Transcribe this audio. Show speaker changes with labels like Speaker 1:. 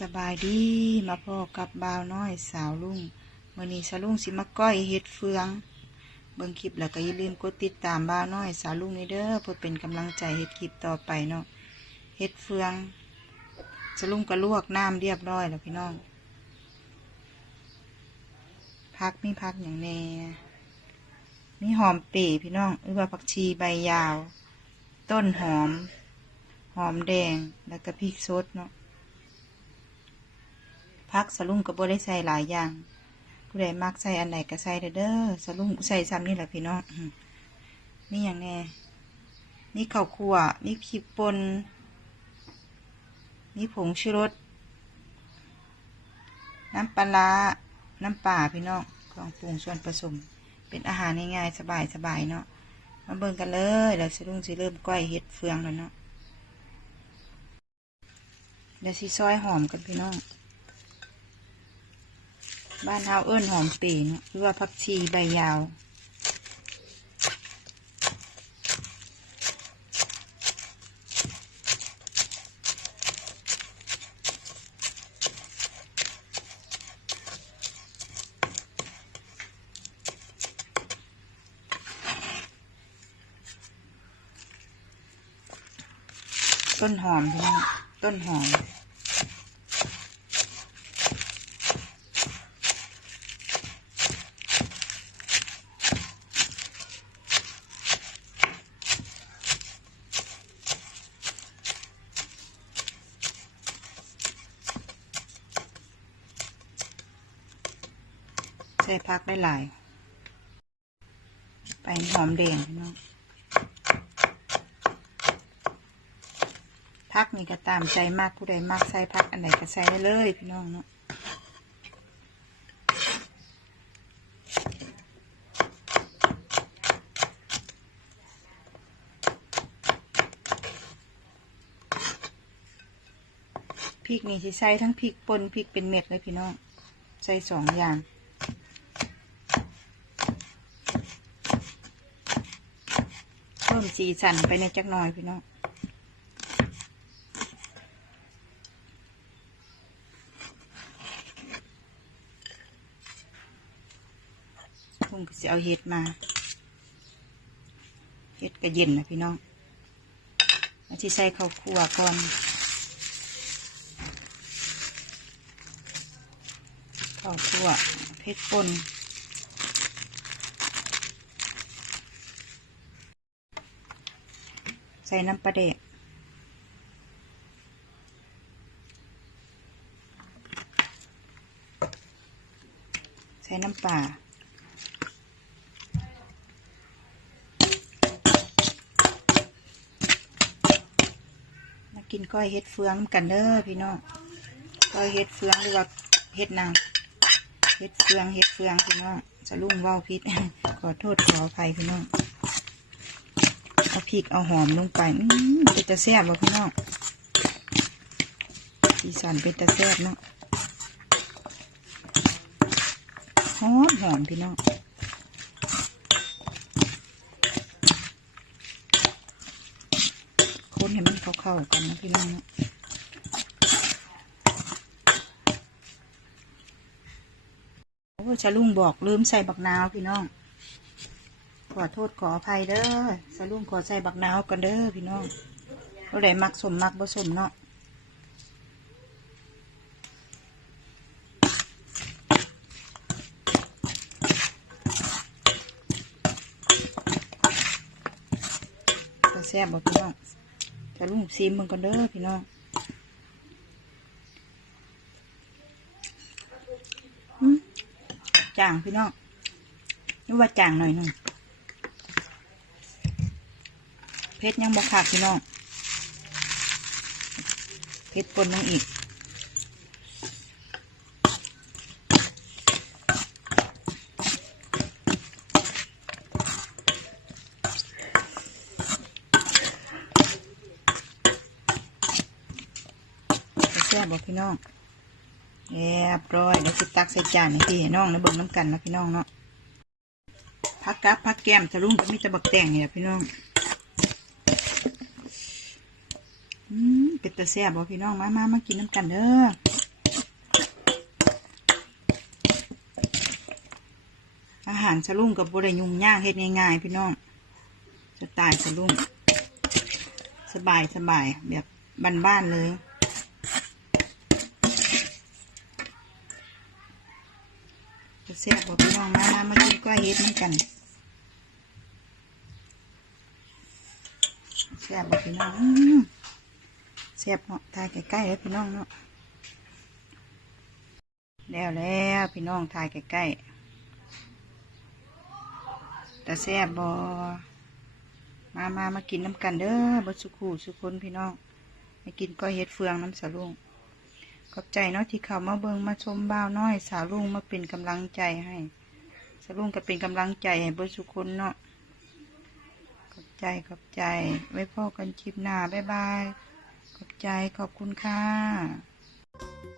Speaker 1: สบายดีมาพ่อกับบ่าวน้อยสาวลุงมื่อนี้สาวลุงสิมาก้อยเฮ็ดเฟือง เบิ่งคลิปแล้วก็อย่าลืมกดติดตามบ่าวน้อยสาวลุงนี่เด้อเพื่อเป็นกำลังใจเฮ็ดคลิปต่อไปเนาะเฮ็ดเฟืองสาวลุงก็ลวกน้ำเรียบร้อยแล้วพี่น้องพักมีพักอย่างแน่มีหอมเป๋พี่น้องหรือว่าผักชีใบยาว ต้นหอม หอมแดงแล้วก็พริกสดเนาะ พักสลุงก็บ่ได้ใส่หลายอย่าง ผู้ใดมักใส่อันไหนก็ใส่เด้อสลุงใส่ซ้ำนี่แหละพี่น้องมนี่อย่างแน่นี่ข้าวคั่วนี่พริกป่นนี่ผงชูรสน้ำปลาน้ำป่าพี่น้องของปรุงส่วนผสม เป็นอาหารง่ายๆสบายๆเนาะมาเบิ่งกันเลยเดี๋ยวสลุงสิเริ่มก้อยเห็ดเฟืองแล้วเนาะเดี๋ยวสิซอยหอมกันพี่น้อง บ้านเฮาเอิ้นหอมปีเนาะหรือว่าผักชีใบยาว ต้นหอมพี่น้องต้นหอม ใส่พักได้หลาย ไปหอมแดงพี่น้องพักนี่ก็ตามใจมากผู้ใดมากใส่พักอันไหนก็ใส่ได้เลยพี่น้องเนาะพริกนี่สิใส่ทั้งพริกป่นพริกเป็นเม็ดเลยพี่น้อง ใส่สองอย่าง พิ่มสีสันไปในจักหน่อยพี่น้องผมก็จะเอาเห็ดมา เห็ดก็เย็นนะพี่น้องแล้วที่ใส่ข้าวคั่วก่อนข้าวคั่วเผ็ดป่น ส่น้ำปลาแดกใส่น้ำปลามากินก้อยเห็ดเฟืองกันเด้อพี่น้องก้อยเห็ดเฟืองหรือว่าเห็ดนางเห็ดเฟืองเห็ดเฟืองพี่น้องสะลุงเว่าวพิษขอโทษขออภัยพี่น้อง เอาพริกเอาหอมลงไปเป็นตะแซ่บบ่พี่น้องสีสันเป็นตะแซ่บเนาะหอมหอมพี่น้องคนให้มันเข้าๆกันนะพี่น้องเนาะโอ้ชะลุงบอกลืมใส่บักนาวพี่น้อง ขอโทษขออภัยเด้อชะลุงขอใส่บักนาวกันเด้อพี่น้องเราได้มักสมมักผสมเนาะจะแซ่บบ่พี่น้องจะลุงซีมมันกันเด้อพี่น้องจางพี่น้องนึกว่าจางหน่อยหนึง เพชรยังบกขาดพี่น้องเพชรปนลงอีกแซ่บบอกพี่น้องเรียบร้อยเดี๋ยวสิตักใส่จานให้พี่ให้น้องนะเบิ่งน้ำกันนะพี่น้องเนาะพักกับพักแก้มจะรุ่งก็มีต่บักแตงนี่แหละพี่น้อง เป็ดตะแซ่บบ่พี่น้องมามามากินน้ำกันเด้ออาหารสลุ่มกับบริยุงย่างเฮ็ดง่ายๆ พี่น้องสไตล์สลุ่มสบายสบายแบบบ้านๆเลยจะเสียบอกพี่น้องมามากินกล้วยเฮ็ดเหมือนกันเสียบอกพี่น้อง สียบเนาะทายใกล้ๆแล้วพี่น้องเนาะแล้วแล้วพี่น้องทายใกล้ๆแต่แซ่บบอมามามากินน้ำกันเด้อบดสุขูสุคนพี่น้องมากินก้อยเห็ดเฟืองน้ำสาลุงขอบใจเนาะที่เขามาเบิงมาชมบ้าวน้อย สาลุงมาเป็นกำลังใจให้สาลุงก็เป็นกำลังใจให้บดสุคนเนาะขอบใจขอบใจ ไว้พ่อกันคลิปหน้าบ๊ายบาย ขอบใจขอบคุณค่ะ